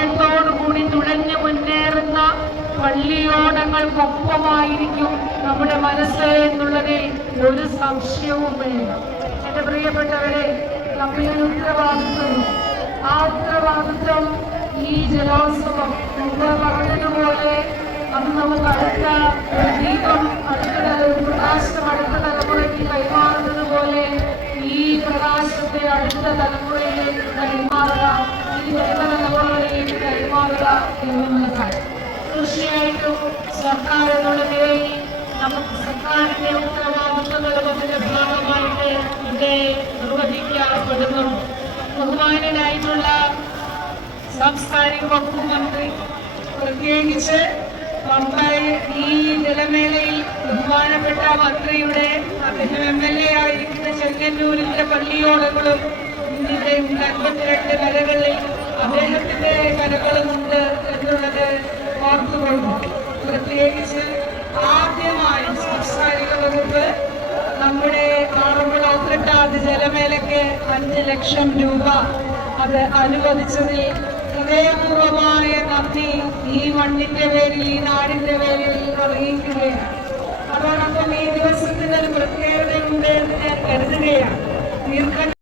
ലക്ഷ്യത്തോടുകൂടി തുഴഞ്ഞു മുന്നേറുന്ന പള്ളിയോടങ്ങൾക്കൊപ്പമായിരിക്കും നമ്മുടെ മനസ്സ് എന്നുള്ളതിൽ ഒരു സംശയവും വേണം എന്റെ പ്രിയപ്പെട്ടവരെ നമ്മിലൊരു ഉത്തരവാദിത്വമുണ്ട് ആ ഉത്തരവാദിത്വം ഈ ജലോത്സവം മുമ്പ് പറഞ്ഞതുപോലെ അത് നമുക്ക് അടുത്ത ദീപം അടുത്ത പ്രകാശം അടുത്ത തലമുറയ്ക്ക് കൈമാറുന്നത് പോലെ ഈ പ്രകാശത്തെ അടുത്ത തലമുറയിലേക്ക് കൈമാറുക. ഈ കൈമാറുക എന്നുള്ളതാണ് തീർച്ചയായിട്ടും സർക്കാർ എന്നുള്ള നിലയിൽ നമുക്ക് സർക്കാരിന്റെ ഉത്തരവാദിത്വങ്ങളും അതിന്റെ ഭാഗമായിട്ട് ഇത് നിർവഹിക്കപ്പെടുന്നു. ബഹുമാനായിട്ടുള്ള സാംസ്കാരിക വകുപ്പ് മന്ത്രി പ്രത്യേകിച്ച് ഈ ജലമേളയിൽ ബഹുമാനപ്പെട്ട മന്ത്രിയുടെ അദ്ദേഹം എം എൽ എ ആയിരിക്കുന്ന ചെങ്ങന്നൂരിന്റെ പള്ളിയോടങ്ങളും ഇതിന്റെ അൻപത്തിരണ്ട് കലകളിൽ അദ്ദേഹത്തിന്റെ കലകളുമുണ്ട് എന്നുള്ളത് ഓർത്തുകൊള്ളു പ്രത്യേകിച്ച് ആദ്യമായി സാംസ്കാരിക വകുപ്പ് നമ്മുടെ ആറന്മുള ഉത്രട്ടാതി ജലമേലയ്ക്ക് അഞ്ച് ലക്ഷം രൂപ അത് അനുവദിച്ചതിൽ ഹൃദയപൂർവമായ നന്ദി ഈ മണ്ണിന്റെ പേരിൽ ഈ നാടിന്റെ പേരിൽ അറിയിക്കുകയാണ്. അതോടൊപ്പം ഈ ദിവസത്തിന് ഒരു പ്രത്യേകതയുണ്ട് എന്ന് ഞാൻ കരുതുകയാണ്. ദീർഘ